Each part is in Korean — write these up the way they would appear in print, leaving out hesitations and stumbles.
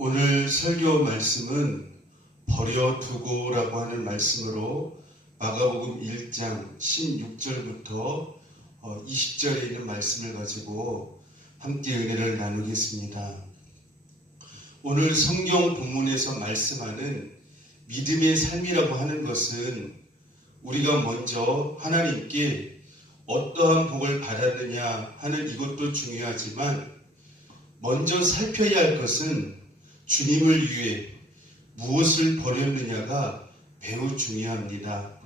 오늘 설교 말씀은 버려두고라고 하는 말씀으로 마가복음 1장 16절부터 20절에 있는 말씀을 가지고 함께 은혜를 나누겠습니다. 오늘 성경 본문에서 말씀하는 믿음의 삶이라고 하는 것은 우리가 먼저 하나님께 어떠한 복을 받았느냐 하는 이것도 중요하지만 먼저 살펴야 할 것은 주님을 위해 무엇을 버렸느냐가 매우 중요합니다.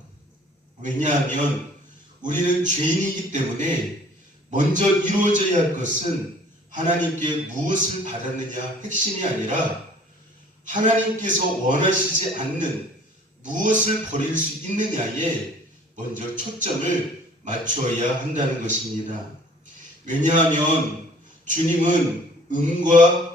왜냐하면 우리는 죄인이기 때문에 먼저 이루어져야 할 것은 하나님께 무엇을 받았느냐 핵심이 아니라 하나님께서 원하시지 않는 무엇을 버릴 수 있느냐에 먼저 초점을 맞추어야 한다는 것입니다. 왜냐하면 주님은 음과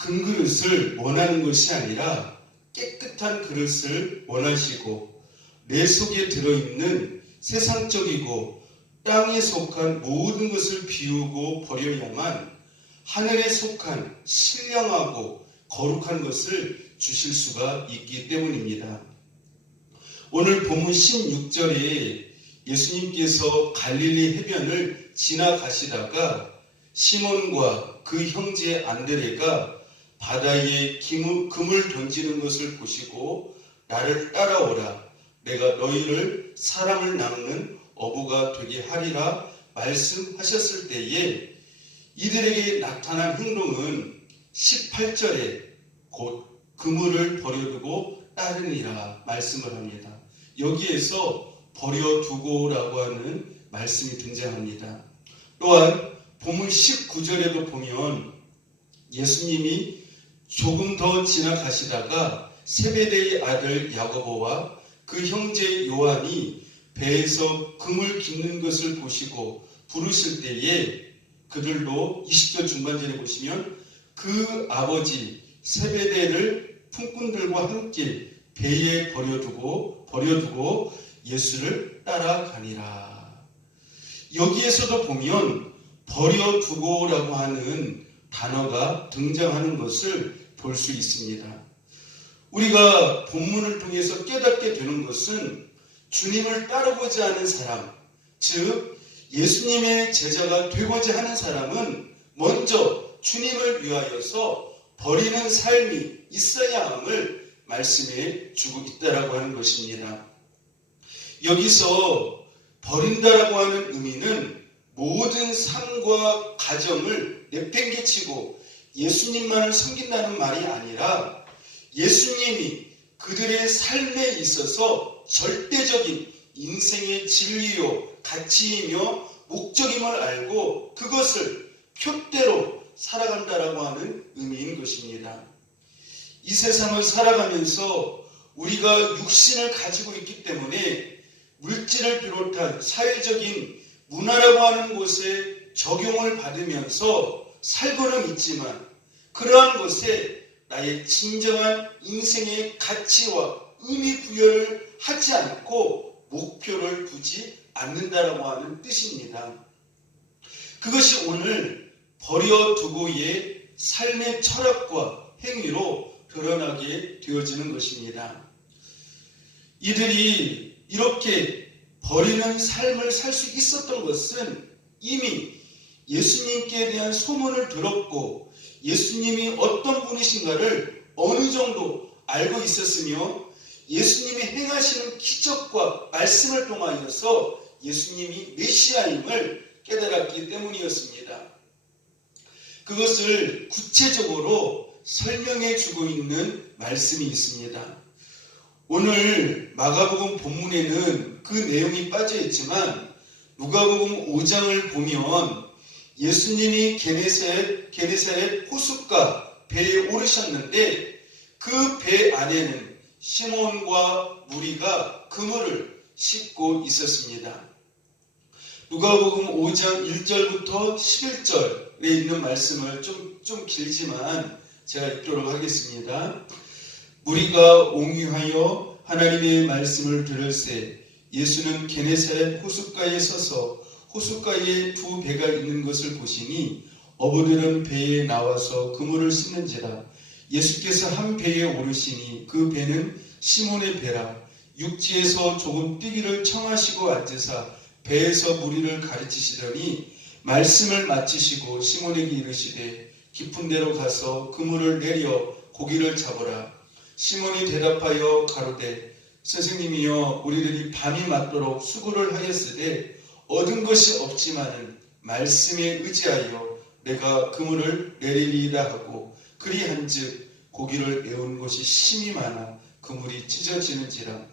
큰 그릇을 원하는 것이 아니라 깨끗한 그릇을 원하시고 내 속에 들어있는 세상적이고 땅에 속한 모든 것을 비우고 버려야만 하늘에 속한 신령하고 거룩한 것을 주실 수가 있기 때문입니다. 오늘 본문 16절에 예수님께서 갈릴리 해변을 지나가시다가 시몬과 그 형제 안드레가 바다에 금을 던지는 것을 보시고 나를 따라오라, 내가 너희를 사람을 낚는 어부가 되게 하리라 말씀하셨을 때에 이들에게 나타난 행동은 18절에 곧 그물을 버려두고 따르니라 말씀을 합니다. 여기에서 버려두고라고 하는 말씀이 등장합니다. 또한 본문 19절에도 보면 예수님이 조금 더 지나가시다가 세베대의 아들 야고보와 그 형제 요한이 배에서 금을 깃는 것을 보시고 부르실 때에 그들도 20절 중반절에 보시면 그 아버지 세베대를 품꾼들과 함께 배에 버려두고 예수를 따라가니라. 여기에서도 보면 버려두고라고 하는 단어가 등장하는 것을 볼 수 있습니다. 우리가 본문을 통해서 깨닫게 되는 것은 주님을 따르고자 하는 사람, 즉 예수님의 제자가 되고자 하는 사람은 먼저 주님을 위하여서 버리는 삶이 있어야 함을 말씀해 주고 있다라고 하는 것입니다. 여기서 버린다라고 하는 의미는 모든 삶과 가정을 내팽개치고 예수님만을 섬긴다는 말이 아니라 예수님이 그들의 삶에 있어서 절대적인 인생의 진리요 가치이며 목적임을 알고 그것을 표대로 살아간다라고 하는 의미인 것입니다. 이 세상을 살아가면서 우리가 육신을 가지고 있기 때문에 물질을 비롯한 사회적인 문화라고 하는 곳에 적용을 받으면서 살고는 있지만 그러한 것에 나의 진정한 인생의 가치와 의미 부여를 하지 않고 목표를 두지 않는다라고 하는 뜻입니다. 그것이 오늘 버려두고의 삶의 철학과 행위로 드러나게 되어지는 것입니다. 이들이 이렇게 버리는 삶을 살 수 있었던 것은 이미 예수님께 대한 소문을 들었고 예수님이 어떤 분이신가를 어느 정도 알고 있었으며 예수님이 행하시는 기적과 말씀을 통하여서 예수님이 메시아임을 깨달았기 때문이었습니다. 그것을 구체적으로 설명해 주고 있는 말씀이 있습니다. 오늘 마가복음 본문에는 그 내용이 빠져 있지만 누가복음 5장을 보면 예수님이 게네사렛 호숫가 배에 오르셨는데 그 배 안에는 시몬과 무리가 그물을 싣고 있었습니다. 누가복음 5장 1절부터 11절에 있는 말씀을 좀 길지만 제가 읽도록 하겠습니다. 무리가 옹유하여 하나님의 말씀을 들을새 예수는 게네사렛 호숫가에 서서 호숫가에 두 배가 있는 것을 보시니 어부들은 배에 나와서 그물을 싣는지라 예수께서 한 배에 오르시니 그 배는 시몬의 배라. 육지에서 조금 뛰기를 청하시고 앉으사 배에서 무리를 가르치시더니 말씀을 마치시고 시몬에게 이르시되 깊은 데로 가서 그물을 내려 고기를 잡으라. 시몬이 대답하여 가로되 선생님이여 우리들이 밤이 맞도록 수고를 하였으되 얻은 것이 없지만은 말씀에 의지하여 내가 그물을 내리리이다 하고 그리한즉 고기를 내온 것이 심히 많아 그물이 찢어지는지라.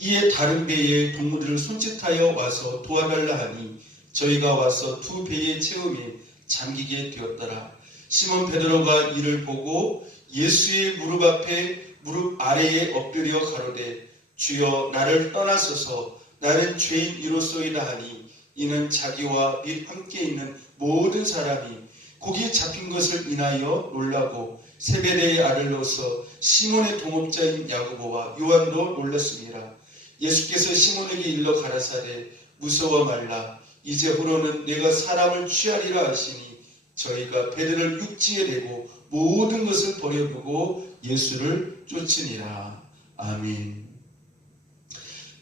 이에 다른 배에 동무들을 손짓하여 와서 도와달라 하니 저희가 와서 두 배의 채움에 잠기게 되었더라. 시몬 베드로가 이를 보고 예수의 무릎 아래에 엎드려 가로되 주여 나를 떠나소서 나는 죄인이로소이다 하니 이는 자기와 및 함께 있는 모든 사람이 고기에 잡힌 것을 인하여 놀라고 세베대의 아들로서 시몬의 동업자인 야고보와 요한도 놀랐습니다. 예수께서 시몬에게 일러 가라사대 무서워 말라 이제후로는 내가 사람을 취하리라 하시니 저희가 배들을 육지에 내고 모든 것을 버려두고 예수를 쫓으니라. 아멘.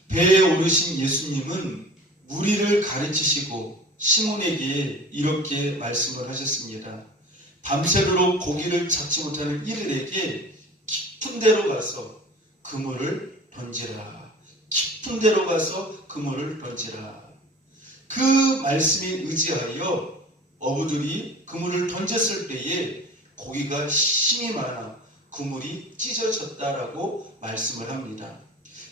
배에 오르신 예수님은 무리를 가르치시고 시몬에게 이렇게 말씀을 하셨습니다. 밤새도록 고기를 잡지 못하는 이들에게 깊은 데로 가서 그물을 던지라. 깊은 데로 가서 그물을 던지라. 그 말씀에 의지하여 어부들이 그물을 던졌을 때에 고기가 심히 많아 그물이 찢어졌다라고 말씀을 합니다.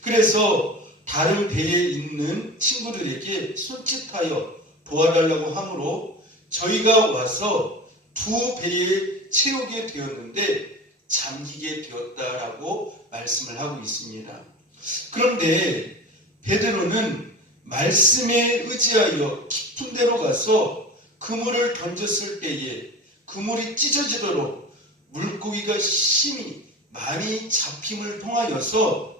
그래서 다른 배에 있는 친구들에게 손짓하여 도와달라고 하므로 저희가 와서 두 배에 채우게 되었는데 잠기게 되었다라고 말씀을 하고 있습니다. 그런데 베드로는 말씀에 의지하여 깊은 데로 가서 그물을 던졌을 때에 그물이 찢어지도록 물고기가 심히 많이 잡힘을 통하여서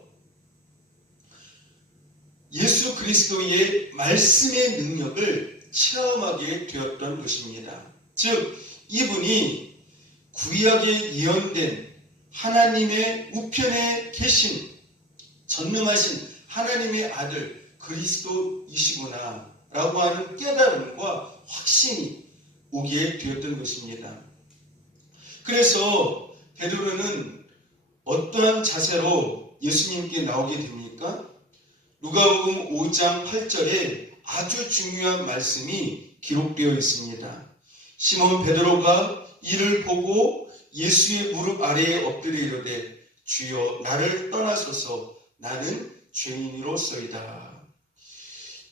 예수 그리스도의 말씀의 능력을 체험하게 되었던 것입니다. 즉 이분이 구약에 예언된 하나님의 우편에 계신 전능하신 하나님의 아들 그리스도이시구나 라고 하는 깨달음과 확신이 오게 되었던 것입니다. 그래서 베드로는 어떠한 자세로 예수님께 나오게 됩니까? 누가복음 5장 8절에 아주 중요한 말씀이 기록되어 있습니다. 시몬 베드로가 이를 보고 예수의 무릎 아래에 엎드려 이르되 주여 나를 떠나소서 나는 죄인이로소이다.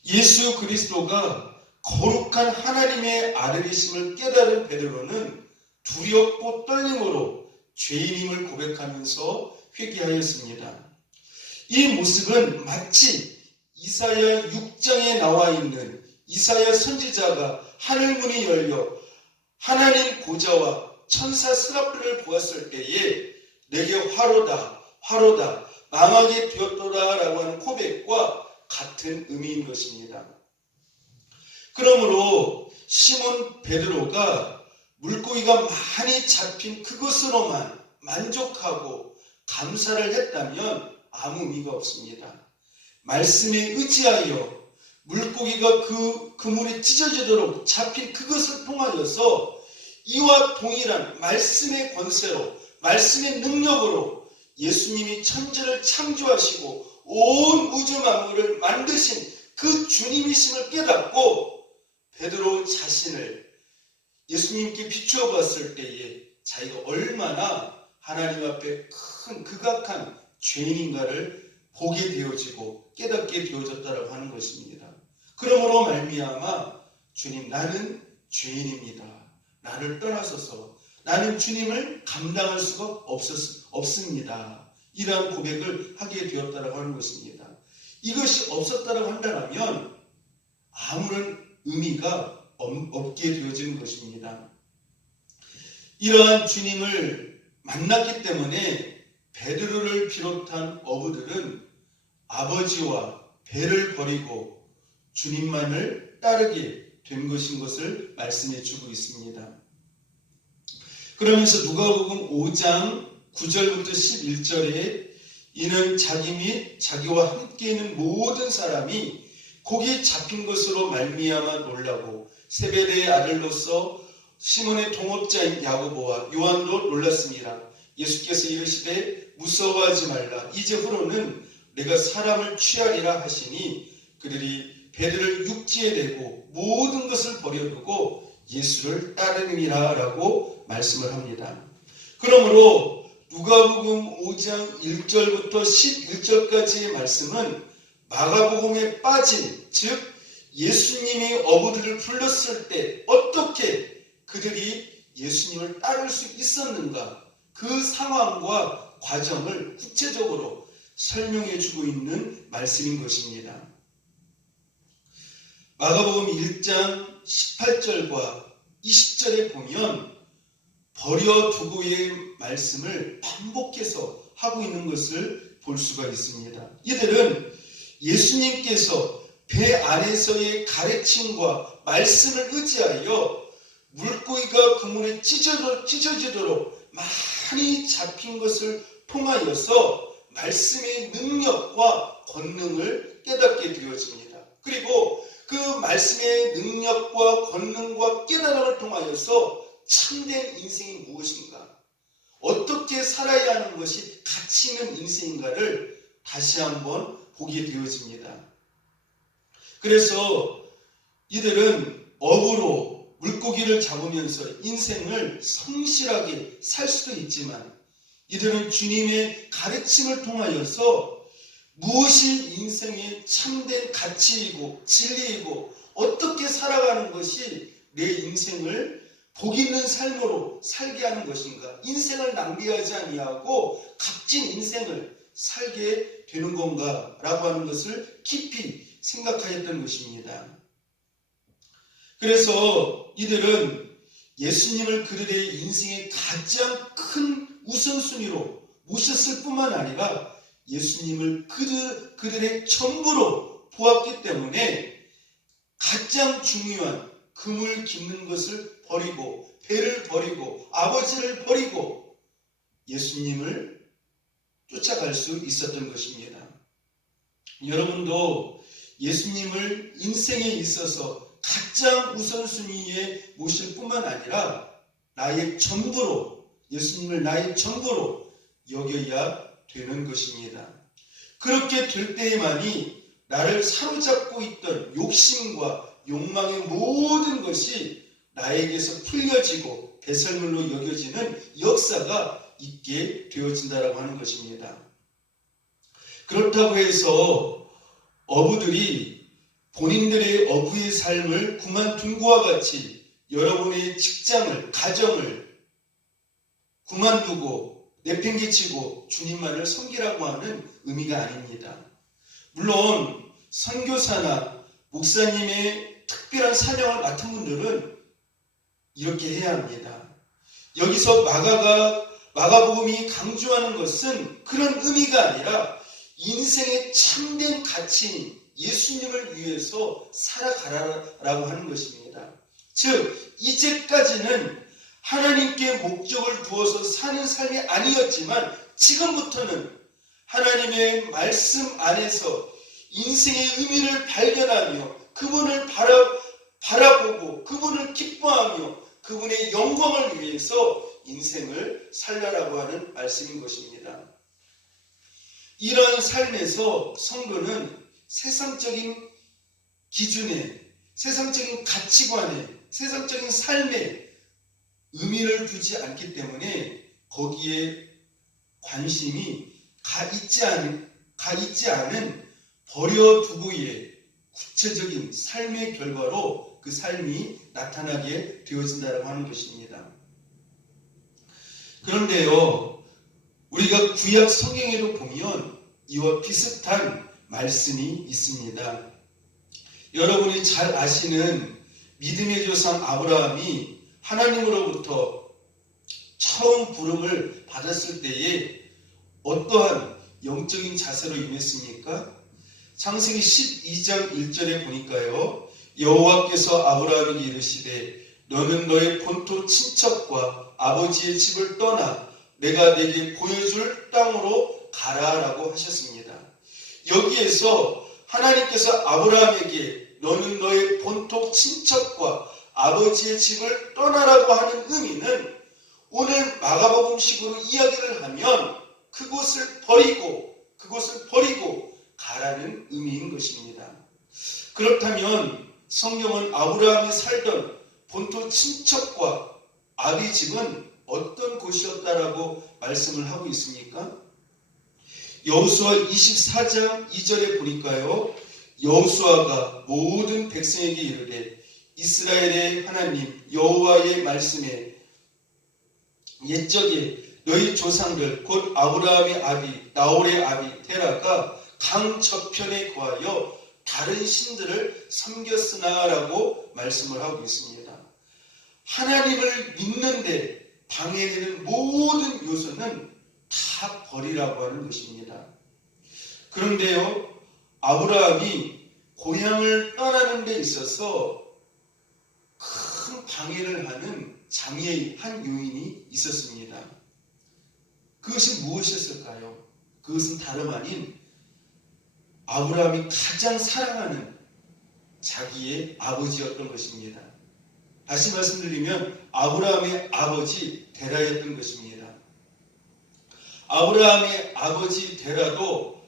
예수 그리스도가 거룩한 하나님의 아들이심을 깨달은 베드로는 두렵고 떨림으로 죄인임을 고백하면서 회개하였습니다. 이 모습은 마치 이사야 6장에 나와 있는 이사야 선지자가 하늘문이 열려 하나님 보좌와 천사 스라필을 보았을 때에 내게 화로다 화로다 망하게 되었도다 라고 하는 고백과 같은 의미인 것입니다. 그러므로 시몬 베드로가 물고기가 많이 잡힌 그것으로만 만족하고 감사를 했다면 아무 의미가 없습니다. 말씀에 의지하여 물고기가 그 그물이 찢어지도록 잡힌 그것을 통하여서 이와 동일한 말씀의 권세로 말씀의 능력으로 예수님이 천지를 창조하시고 온 우주 만물을 만드신 그 주님이심을 깨닫고 베드로 자신을 예수님께 비추어 봤을 때에 자기가 얼마나 하나님 앞에 큰 극악한 죄인인가를 보게 되어지고 깨닫게 되어졌다라고 하는 것입니다. 그러므로 말미암아 주님 나는 죄인입니다. 나를 떠나소서 나는 주님을 감당할 수가 없습니다. 이러한 고백을 하게 되었다라고 하는 것입니다. 이것이 없었다라고 한다면 아무런 의미가 없게 되어지는 것입니다. 이러한 주님을 만났기 때문에 베드로를 비롯한 어부들은 아버지와 배를 버리고 주님만을 따르게 된 것인 것을 말씀해 주고 있습니다. 그러면서 누가복음 5장 9절부터 11절에 이는 자기 및 자기와 함께 있는 모든 사람이 거기에 잡힌 것으로 말미암아 놀라고 세베대의 아들로서 시몬의 동업자인 야고보와 요한도 놀랐습니다. 예수께서 이르시되 무서워하지 말라. 이제후로는 내가 사람을 취하리라 하시니 그들이 배들을 육지에 대고 모든 것을 버려두고 예수를 따르니라 라고 말씀을 합니다. 그러므로 누가복음 5장 1절부터 11절까지의 말씀은 마가복음에 빠진, 즉 예수님이 어부들을 불렀을 때 어떻게 그들이 예수님을 따를 수 있었는가, 그 상황과 과정을 구체적으로 설명해 주고 있는 말씀인 것입니다. 마가복음 1장 18절과 20절에 보면 버려두고의 말씀을 반복해서 하고 있는 것을 볼 수가 있습니다. 이들은 예수님께서 배 안에서의 가르침과 말씀을 의지하여 물고기가 그물에 찢어지도록 많이 잡힌 것을 통하여서 말씀의 능력과 권능을 깨닫게 되어집니다. 그리고 그 말씀의 능력과 권능과 깨달음을 통하여서 참된 인생이 무엇인가, 어떻게 살아야 하는 것이 가치 있는 인생인가를 다시 한번 보게 되어집니다. 그래서 이들은 어부로 물고기를 잡으면서 인생을 성실하게 살 수도 있지만 이들은 주님의 가르침을 통하여서 무엇이 인생의 참된 가치이고 진리이고 어떻게 살아가는 것이 내 인생을 복 있는 삶으로 살게 하는 것인가, 인생을 낭비하지 아니하고 값진 인생을 살게 되는 건가 라고 하는 것을 깊이 생각하였던 것입니다. 그래서 이들은 예수님을 그들의 인생의 가장 큰 우선순위로 모셨을 뿐만 아니라 예수님을 그들의 전부로 보았기 때문에 가장 중요한 그물 깃는 것을 버리고 배를 버리고 아버지를 버리고 예수님을 쫓아갈 수 있었던 것입니다. 여러분도 예수님을 인생에 있어서 가장 우선순위에 모실 뿐만 아니라 나의 전부로, 예수님을 나의 전부로 여겨야 되는 것입니다. 그렇게 될 때에만이 나를 사로잡고 있던 욕심과 욕망의 모든 것이 나에게서 풀려지고 배설물로 여겨지는 역사가 있게 되어진다라고 하는 것입니다. 그렇다고 해서 어부들이 본인들의 어부의 삶을 그만둔 것과 같이 여러분의 직장을, 가정을 그만두고 내팽개치고 주님만을 섬기라고 하는 의미가 아닙니다. 물론 선교사나 목사님의 특별한 사명을 맡은 분들은 이렇게 해야 합니다. 여기서 마가복음이 강조하는 것은 그런 의미가 아니라 인생의 참된 가치인 예수님을 위해서 살아가라라고 하는 것입니다. 즉 이제까지는 하나님께 목적을 두어서 사는 삶이 아니었지만 지금부터는 하나님의 말씀 안에서 인생의 의미를 발견하며 그분을 바라보고 그분을 기뻐하며 그분의 영광을 위해서 인생을 살라라고 하는 말씀인 것입니다. 이런 삶에서 성도는 세상적인 기준에, 세상적인 가치관에, 세상적인 삶에 의미를 두지 않기 때문에 거기에 관심이 가 있지 않은 버려두고의 구체적인 삶의 결과로 그 삶이 나타나게 되어진다고 하는 것입니다. 그런데요, 우리가 구약 성경에도 보면 이와 비슷한 말씀이 있습니다. 여러분이 잘 아시는 믿음의 조상 아브라함이 하나님으로부터 처음 부름을 받았을 때에 어떠한 영적인 자세로 임했습니까? 창세기 12장 1절에 보니까요, 여호와께서 아브라함에게 이르시되 너는 너의 본토 친척과 아버지의 집을 떠나 내가 네게 보여줄 땅으로 가라라고 하셨습니다. 여기에서 하나님께서 아브라함에게 너는 너의 본토 친척과 아버지의 집을 떠나라고 하는 의미는 오늘 마가복음식으로 이야기를 하면 그곳을 버리고 가라는 의미인 것입니다. 그렇다면 성경은 아브라함이 살던 본토 친척과 아비 집은 어떤 곳이었다라고 말씀을 하고 있습니까? 여호수아 24장 2절에 보니까요. 여호수아가 모든 백성에게 이르되 이스라엘의 하나님 여호와의 말씀에 옛적에 너희 조상들 곧 아브라함의 아비 나홀의 아비 테라가 강 저편에 거하여 다른 신들을 섬겼으나라고 말씀을 하고 있습니다. 하나님을 믿는데 방해되는 모든 요소는 다 버리라고 하는 것입니다. 그런데요, 아브라함이 고향을 떠나는 데 있어서 큰 방해를 하는 장애의 한 요인이 있었습니다. 그것이 무엇이었을까요? 그것은 다름 아닌 아브라함이 가장 사랑하는 자기의 아버지였던 것입니다. 다시 말씀드리면 아브라함의 아버지 데라였던 것입니다. 아브라함의 아버지 데라도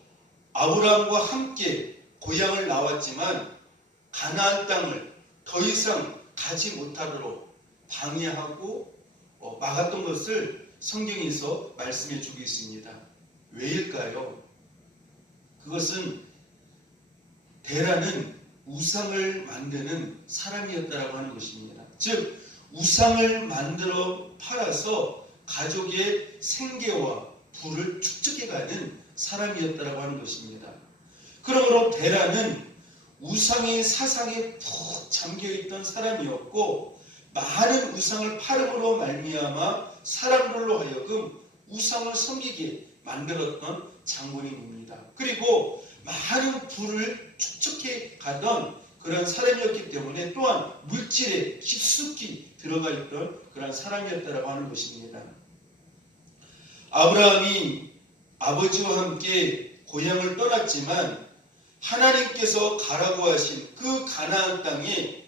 아브라함과 함께 고향을 나왔지만 가나안 땅을 더 이상 가지 못하도록 방해하고 막았던 것을 성경에서 말씀해 주고 있습니다. 왜일까요? 그것은 데라는 우상을 만드는 사람이었다라고 하는 것입니다. 즉 우상을 만들어 팔아서 가족의 생계와 부를 축적해가는 사람이었다라고 하는 것입니다. 그러므로 데라는 우상의 사상에 푹 잠겨있던 사람이었고 많은 우상을 팔음으로 말미암아 사람들로 하여금 우상을 섬기게 만들었던 장본인입니다. 그리고 많은 부를 축적해 가던 그런 사람이었기 때문에 또한 물질에 깊숙이 들어가 있던 그런 사람이었다고 하는 것입니다. 아브라함이 아버지와 함께 고향을 떠났지만 하나님께서 가라고 하신 그 가나안 땅에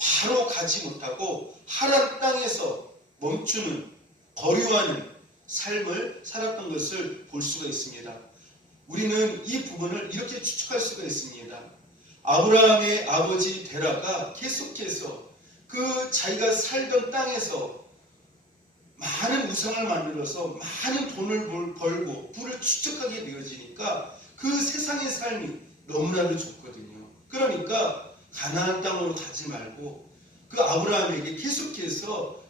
바로 가지 못하고 하란 땅에서 멈추는 거류하는 삶을 살았던 것을 볼 수가 있습니다. 우리는 이 부분을 이렇게 추측할 수가 있습니다. 아브라함의 아버지 데라가 계속해서 그 자기가 살던 땅에서 많은 우상을 만들어서 많은 돈을 벌고 부를 축적하게 되어지니까 그 세상의 삶이 너무나도 좋거든요. 그러니까 가나안 땅으로 가지 말고 그 아브라함에게 계속해서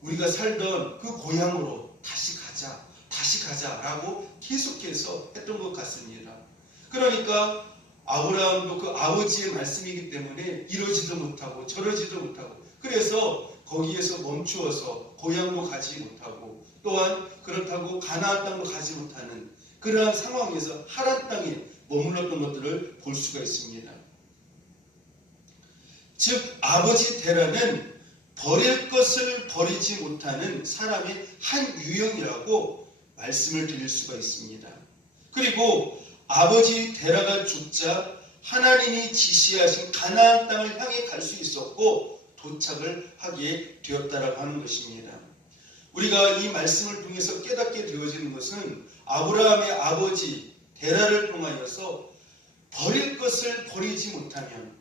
우리가 살던 그 고향으로 다시 가자라고 계속해서 했던 것 같습니다. 그러니까 아브라함도 그 아버지의 말씀이기 때문에 이러지도 못하고 저러지도 못하고 그래서 거기에서 멈추어서 고향도 가지 못하고 또한 그렇다고 가나안 땅도 가지 못하는 그러한 상황에서 하란 땅에 머물렀던 것들을 볼 수가 있습니다. 즉 아버지 데라는 버릴 것을 버리지 못하는 사람의 한 유형이라고 말씀을 드릴 수가 있습니다. 그리고 아버지 데라가 죽자 하나님이 지시하신 가나안 땅을 향해 갈 수 있었고 도착을 하게 되었다라고 하는 것입니다. 우리가 이 말씀을 통해서 깨닫게 되어지는 것은 아브라함의 아버지 데라를 통하여서 버릴 것을 버리지 못하면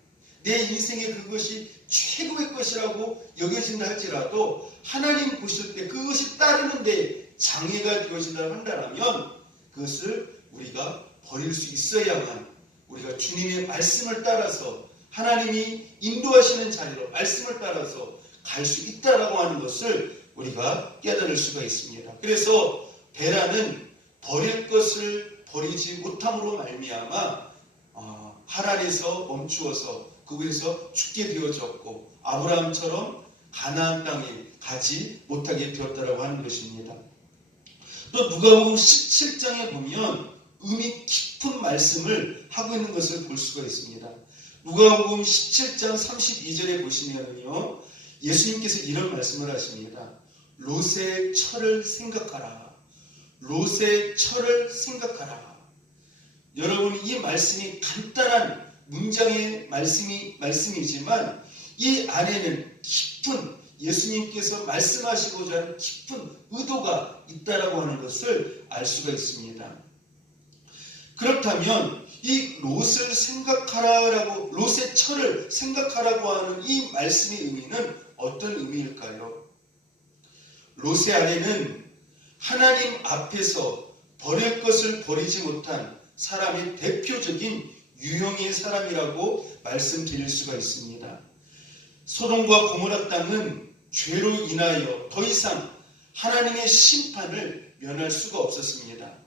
내 인생에 그것이 최고의 것이라고 여겨진다 할지라도 하나님 보실 때 그것이 따르는데 장애가 되어진다 한다면 그것을 우리가 버릴 수 있어야만 우리가 주님의 말씀을 따라서 하나님이 인도하시는 자리로 말씀을 따라서 갈 수 있다라고 하는 것을 우리가 깨달을 수가 있습니다. 그래서 데라는 버릴 것을 버리지 못함으로 말미암아 하란에서 멈추어서 그곳에서 죽게 되어졌고 아브라함처럼 가나안 땅에 가지 못하게 되었다라고 하는 것입니다. 또 누가복음 17장에 보면 의미 깊은 말씀을 하고 있는 것을 볼 수가 있습니다. 누가복음 17장 32절에 보시면요, 예수님께서 이런 말씀을 하십니다. 롯의 철을 생각하라. 롯의 철을 생각하라. 여러분, 이 말씀이 간단한 문장의 말씀이지만 이 안에는 깊은 예수님께서 말씀하시고자 하는 깊은 의도가 있다라고 하는 것을 알 수가 있습니다. 그렇다면 이 롯을 생각하라라고, 롯의 철을 생각하라고 하는 이 말씀의 의미는 어떤 의미일까요? 롯의 안에는 하나님 앞에서 버릴 것을 버리지 못한 사람의 대표적인 유형의 사람이라고 말씀드릴 수가 있습니다. 소돔과 고모라 땅은 죄로 인하여 더 이상 하나님의 심판을 면할 수가 없었습니다.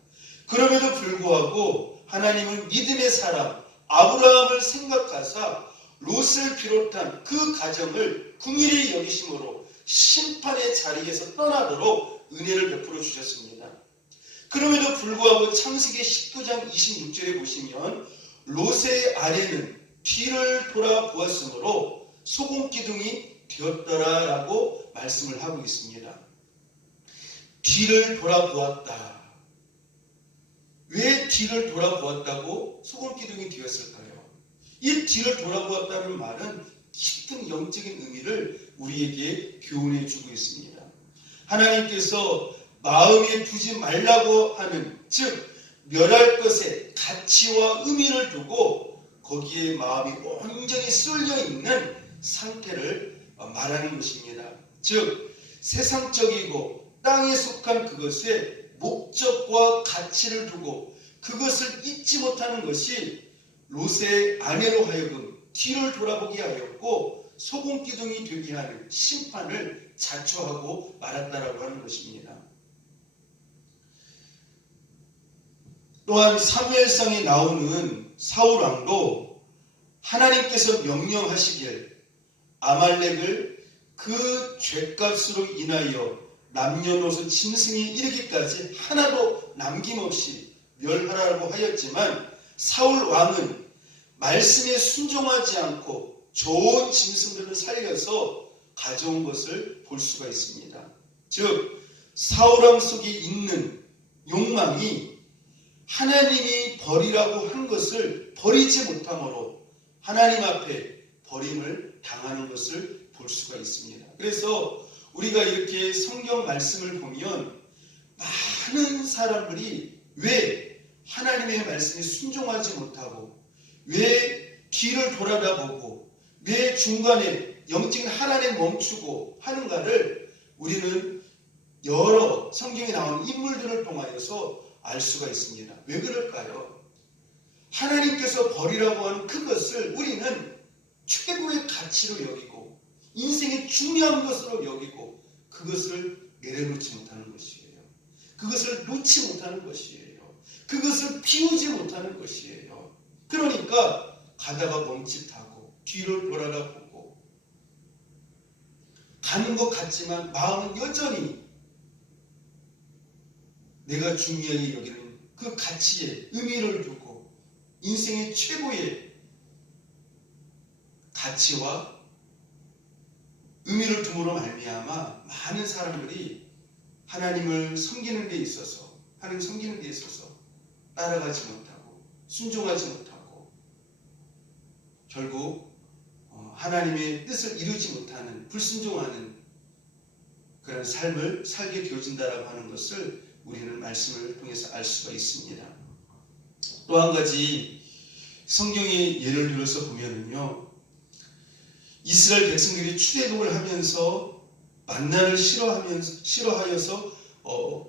그럼에도 불구하고 하나님은 믿음의 사람 아브라함을 생각하사 롯을 비롯한 그 가정을 긍휼히 여기심으로 심판의 자리에서 떠나도록 은혜를 베풀어 주셨습니다. 그럼에도 불구하고 창세기 19장 26절에 보시면 롯의 아내는 뒤를 돌아보았으므로 소금기둥이 되었더라라고 말씀을 하고 있습니다. 뒤를 돌아보았다. 왜 뒤를 돌아보았다고 소금기둥이 되었을까요? 이 뒤를 돌아보았다는 말은 깊은 영적인 의미를 우리에게 교훈해 주고 있습니다. 하나님께서 마음에 두지 말라고 하는, 즉 멸할 것에 가치와 의미를 두고 거기에 마음이 온전히 쏠려 있는 상태를 말하는 것입니다. 즉 세상적이고 땅에 속한 그것에 목적과 가치를 두고 그것을 잊지 못하는 것이 롯의 아내로 하여금 뒤를 돌아보게 하였고 소금기둥이 되게 하는 심판을 자초하고 말았다라고 하는 것입니다. 또한 사무엘상에 나오는 사울 왕도 하나님께서 명령하시길 아말렉을 그 죄값으로 인하여 남녀노소 짐승이 이르기까지 하나도 남김없이 멸하라고 하였지만 사울 왕은 말씀에 순종하지 않고 좋은 짐승들을 살려서 가져온 것을 볼 수가 있습니다. 즉 사울 왕 속에 있는 욕망이 하나님이 버리라고 한 것을 버리지 못함으로 하나님 앞에 버림을 당하는 것을 볼 수가 있습니다. 그래서 우리가 이렇게 성경 말씀을 보면 많은 사람들이 왜 하나님의 말씀에 순종하지 못하고 왜 뒤를 돌아다보고 왜 중간에 영적인 하나님에 멈추고 하는가를 우리는 여러 성경에 나오는 인물들을 통하여서 알 수가 있습니다. 왜 그럴까요? 하나님께서 버리라고 하는 그것을 우리는 최고의 가치로 여기고 인생의 중요한 것으로 여기고 그것을 내려놓지 못하는 것이에요. 그것을 놓지 못하는 것이에요. 그것을 피우지 못하는 것이에요. 그러니까 가다가 멈칫하고 뒤를 돌아다보고 가는 것 같지만 마음은 여전히 내가 중요하게 여기는 그 가치에 의미를 두고 인생의 최고의 가치와 의미를 둠으로 말미암아 많은 사람들이 하나님을 섬기는 데 있어서 하나님 섬기는 데 있어서 따라가지 못하고 순종하지 못하고 결국 하나님의 뜻을 이루지 못하는 불순종하는 그런 삶을 살게 되어진다라고 하는 것을 우리는 말씀을 통해서 알 수가 있습니다. 또 한 가지 성경의 예를 들어서 보면은요, 이스라엘 백성들이 출애굽을 하면서 만나를 싫어하여서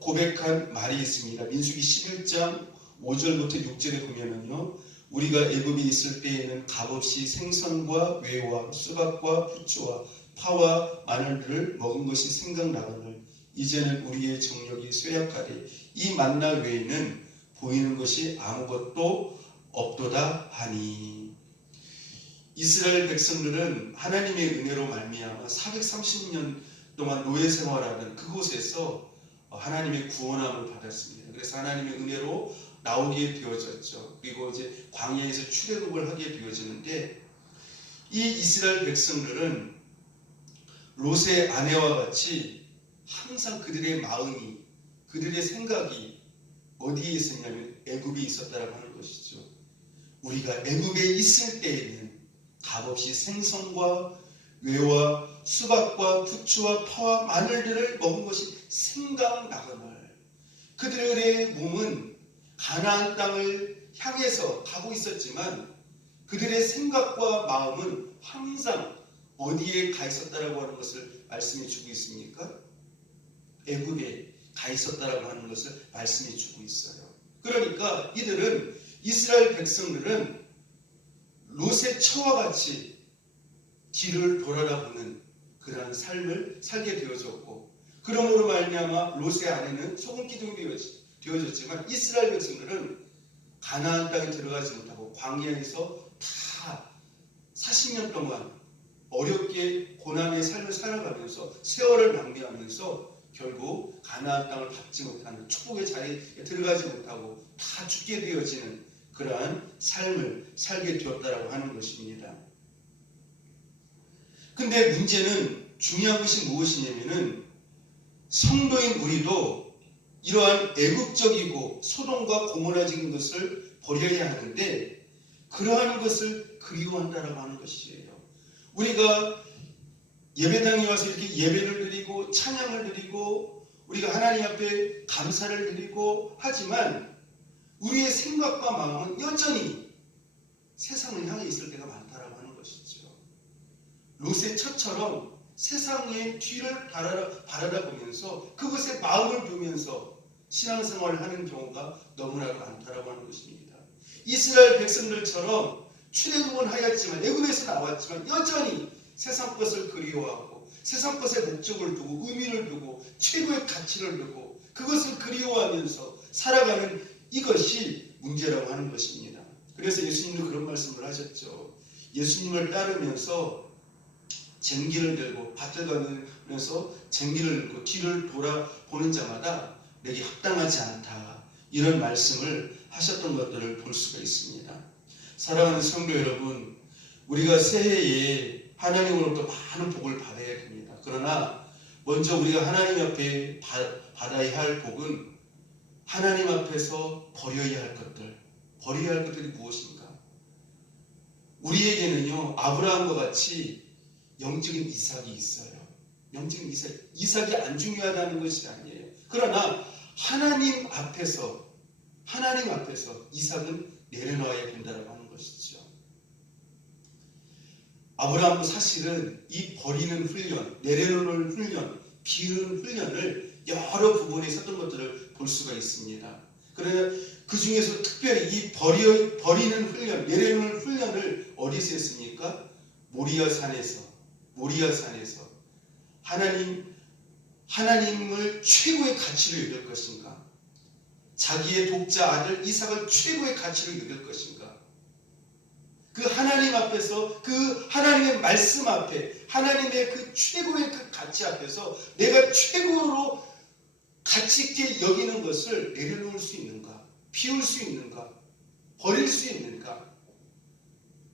고백한 말이 있습니다. 민수기 11장 5절부터 6절에 보면은요, 우리가 애굽에 있을 때에는 값없이 생선과 외와 수박과 부추와 파와 마늘들을 먹은 것이 생각나거늘 이제는 우리의 정력이 쇠약하되 이 만나 외에는 보이는 것이 아무것도 없도다 하니. 이스라엘 백성들은 하나님의 은혜로 말미암아 430년 동안 노예 생활하는 그곳에서 하나님의 구원함을 받았습니다. 그래서 하나님의 은혜로 나오게 되어졌죠. 그리고 이제 광야에서 출애굽을 하게 되어지는데 이 이스라엘 백성들은 롯의 아내와 같이 항상 그들의 마음이, 그들의 생각이 어디에 있었냐면 애굽에 있었다라고 하는 것이죠. 우리가 애굽에 있을 때에는 값없이 생선과 뇌와 수박과 부추와 파와 마늘들을 먹은 것이 생각나거늘 그들의 몸은 가나안 땅을 향해서 가고 있었지만 그들의 생각과 마음은 항상 어디에 가 있었다라고 하는 것을 말씀해 주고 있습니까? 애굽에 가 있었다라고 하는 것을 말씀해 주고 있어요. 그러니까 이들은 이스라엘 백성들은 롯의 처와 같이 뒤를 돌아다보는 그러한 삶을 살게 되어졌고 그러므로 말미암아 롯의 아내는 소금 기둥이 되어졌지만 이스라엘 백성들은 가나안 땅에 들어가지 못하고 광야에서 다 40년 동안 어렵게 고난의 삶을 살아가면서 세월을 낭비하면서 결국 가나안 땅을 밟지 못하는 축복의 자리에 들어가지 못하고 다 죽게 되어지는 그러한 삶을 살게 되었다라고 하는 것입니다. 근데 문제는 중요한 것이 무엇이냐면은 성도인 우리도 이러한 애국적이고 소돔과 고모라적인 것을 버려야 하는데 그러한 것을 그리워한다라고 하는 것이에요. 우리가 예배당에 와서 이렇게 예배를 드리고 찬양을 드리고 우리가 하나님 앞에 감사를 드리고 하지만 우리의 생각과 마음은 여전히 세상을 향해 있을 때가 많다라고 하는 것이죠. 롯의 처처럼 세상의 뒤를 바라다 보면서 그것에 마음을 두면서 신앙생활을 하는 경우가 너무나도 많다라고 하는 것입니다. 이스라엘 백성들처럼 출애굽은 하였지만 애굽에서 나왔지만 여전히 세상 것을 그리워하고 세상 것에 목적을 두고 의미를 두고 최고의 가치를 두고 그것을 그리워하면서 살아가는 이것이 문제라고 하는 것입니다. 그래서 예수님도 그런 말씀을 하셨죠. 예수님을 따르면서 쟁기를 들고 밭을 가면서 쟁기를 들고 뒤를 돌아보는 자마다 내게 합당하지 않다. 이런 말씀을 하셨던 것들을 볼 수가 있습니다. 사랑하는 성도 여러분, 우리가 새해에 하나님으로부터 많은 복을 받아야 됩니다. 그러나 먼저 우리가 하나님 앞에 받아야 할 복은 하나님 앞에서 버려야 할 것들이 무엇인가? 우리에게는요, 아브라함과 같이 영적인 이삭이 있어요. 영적인 이삭이 안 중요하다는 것이 아니에요. 그러나 하나님 앞에서 이삭은 내려놔야 된다고 하는 것이죠. 아브라함도 사실은 이 버리는 훈련, 내려놓는 훈련, 비우는 훈련을 여러 부분에 있었던 것들을 볼 수가 있습니다. 그러나 그 중에서 특별히 이 버리는 훈련, 내려놓는 훈련을 어디서 했습니까? 모리아산에서 하나님을 최고의 가치로 여길 것인가? 자기의 독자 아들 이삭을 최고의 가치로 여길 것인가? 그 하나님 앞에서 그 하나님의 말씀 앞에 하나님의 그 최고의 그 가치 앞에서 내가 최고로 가치 있게 여기는 것을 내려놓을 수 있는가? 비울 수 있는가? 버릴 수 있는가?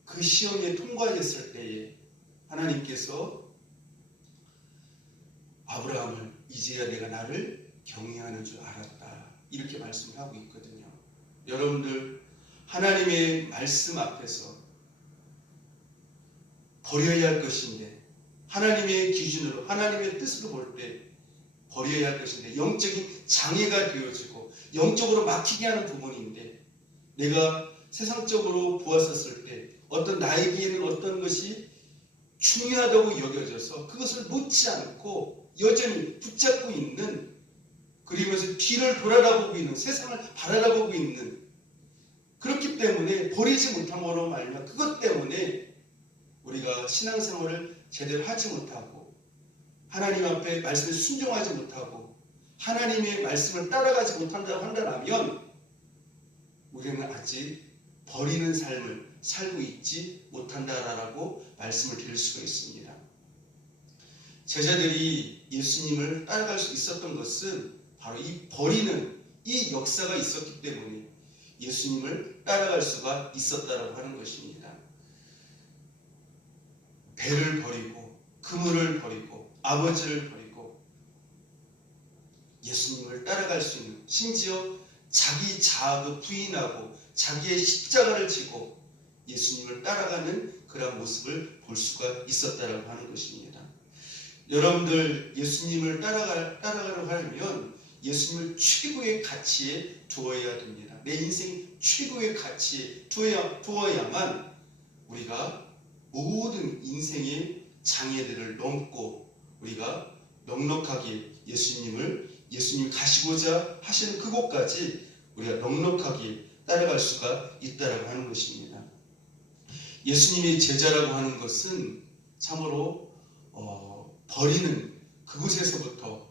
그 시험에 통과했을 때에 하나님께서 아브라함을 이제야 내가 나를 경외하는 줄 알았다. 이렇게 말씀을 하고 있거든요. 여러분들 하나님의 말씀 앞에서 버려야 할 것인데 하나님의 기준으로 하나님의 뜻으로 볼 때 버려야 할 것인데 영적인 장애가 되어지고 영적으로 막히게 하는 부분인데 내가 세상적으로 보았었을 때 어떤 나에게는 어떤 것이 중요하다고 여겨져서 그것을 놓지 않고 여전히 붙잡고 있는 그러면서 뒤를 돌아다보고 있는 세상을 바라다보고 있는 그렇기 때문에 버리지 못한 거로 말미암아 그것 때문에 우리가 신앙생활을 제대로 하지 못하고 하나님 앞에 말씀에 순종하지 못하고 하나님의 말씀을 따라가지 못한다고 한다면 우리는 아직 버리는 삶을 살고 있지 못한다라고 말씀을 드릴 수가 있습니다. 제자들이 예수님을 따라갈 수 있었던 것은 바로 이 버리는 이 역사가 있었기 때문에 예수님을 따라갈 수가 있었다라고 하는 것입니다. 배를 버리고 그물을 버리고 아버지를 버리고 예수님을 따라갈 수 있는, 심지어 자기 자아도 부인하고 자기의 십자가를 지고 예수님을 따라가는 그런 모습을 볼 수가 있었다라고 하는 것입니다. 여러분들 예수님을 따라가려고 하려면 예수님을 최고의 가치에 두어야 됩니다. 내 인생 최고의 가치에 두어야만 우리가 모든 인생의 장애들을 넘고 우리가 넉넉하게 예수님이 가시고자 하시는 그곳까지 우리가 넉넉하게 따라갈 수가 있다라고 하는 것입니다. 예수님의 제자라고 하는 것은 참으로 버리는 그곳에서부터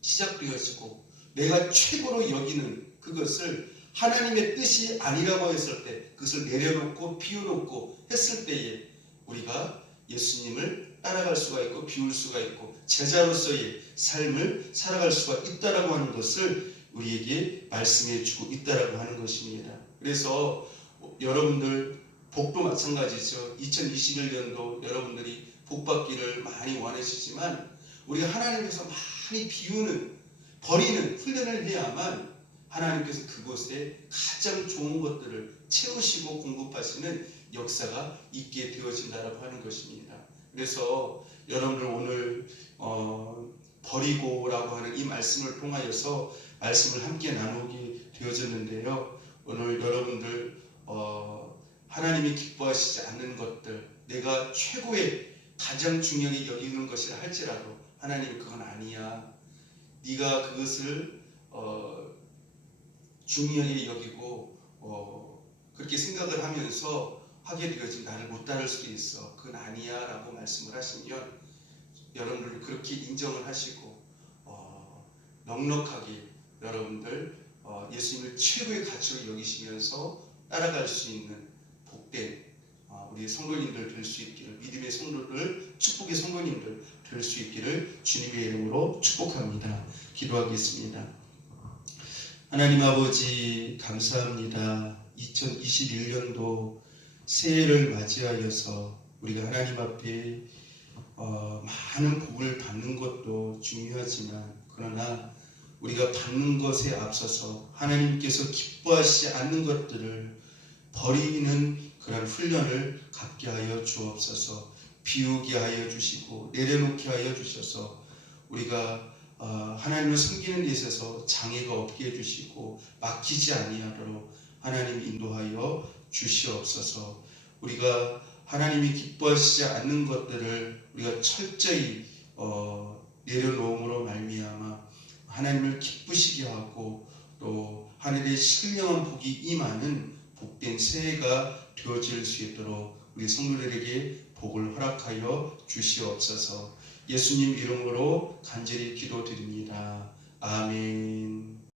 시작되어지고 내가 최고로 여기는 그것을 하나님의 뜻이 아니라고 했을 때 그것을 내려놓고 비워놓고 했을 때에 우리가 예수님을 따라갈 수가 있고 비울 수가 있고 제자로서의 삶을 살아갈 수가 있다라고 하는 것을 우리에게 말씀해 주고 있다라고 하는 것입니다. 그래서 여러분들 복도 마찬가지죠. 2021년도 여러분들이 복 받기를 많이 원하시지만 우리가 하나님께서 많이 버리는 훈련을 해야만 하나님께서 그곳에 가장 좋은 것들을 채우시고 공급하시는 역사가 있게 되어진다라고 하는 것입니다. 그래서 여러분들 오늘 버리고라고 하는 이 말씀을 통하여서 말씀을 함께 나누게 되어졌는데요. 오늘 여러분들 하나님이 기뻐하시지 않는 것들, 내가 최고의 가장 중요하게 여기는 것이라 할지라도 하나님 그건 아니야. 네가 그것을 중요하게 여기고 그렇게 생각을 하면서 하게 되어지면 나를 못 따를 수도 있어. 그건 아니야 라고 말씀을 하시면 여러분들 그렇게 인정을 하시고 넉넉하게 여러분들 예수님을 최고의 가치로 여기시면서 따라갈 수 있는 복된 우리 성도님들 될 수 있기를, 믿음의 성도들, 축복의 성도님들 될 수 있기를 주님의 이름으로 축복합니다. 기도하겠습니다. 하나님 아버지 감사합니다. 2021년도 새해를 맞이하여서 우리가 하나님 앞에 많은 복을 받는 것도 중요하지만 그러나 우리가 받는 것에 앞서서 하나님께서 기뻐하시지 않는 것들을 버리는 그런 훈련을 갖게 하여 주옵소서. 비우게 하여 주시고 내려놓게 하여 주셔서 우리가 하나님을 섬기는 데 있어서 장애가 없게 해주시고 막히지 아니하도록 하나님 인도하여 주시옵소서. 우리가 하나님이 기뻐하시지 않는 것들을 우리가 철저히 내려놓음으로 말미암아 하나님을 기쁘시게 하고 또 하늘의 신령한 복이 임하는 복된 새해가 되어질 수 있도록 우리 성도들에게 복을 허락하여 주시옵소서. 예수님 이름으로 간절히 기도드립니다. 아멘.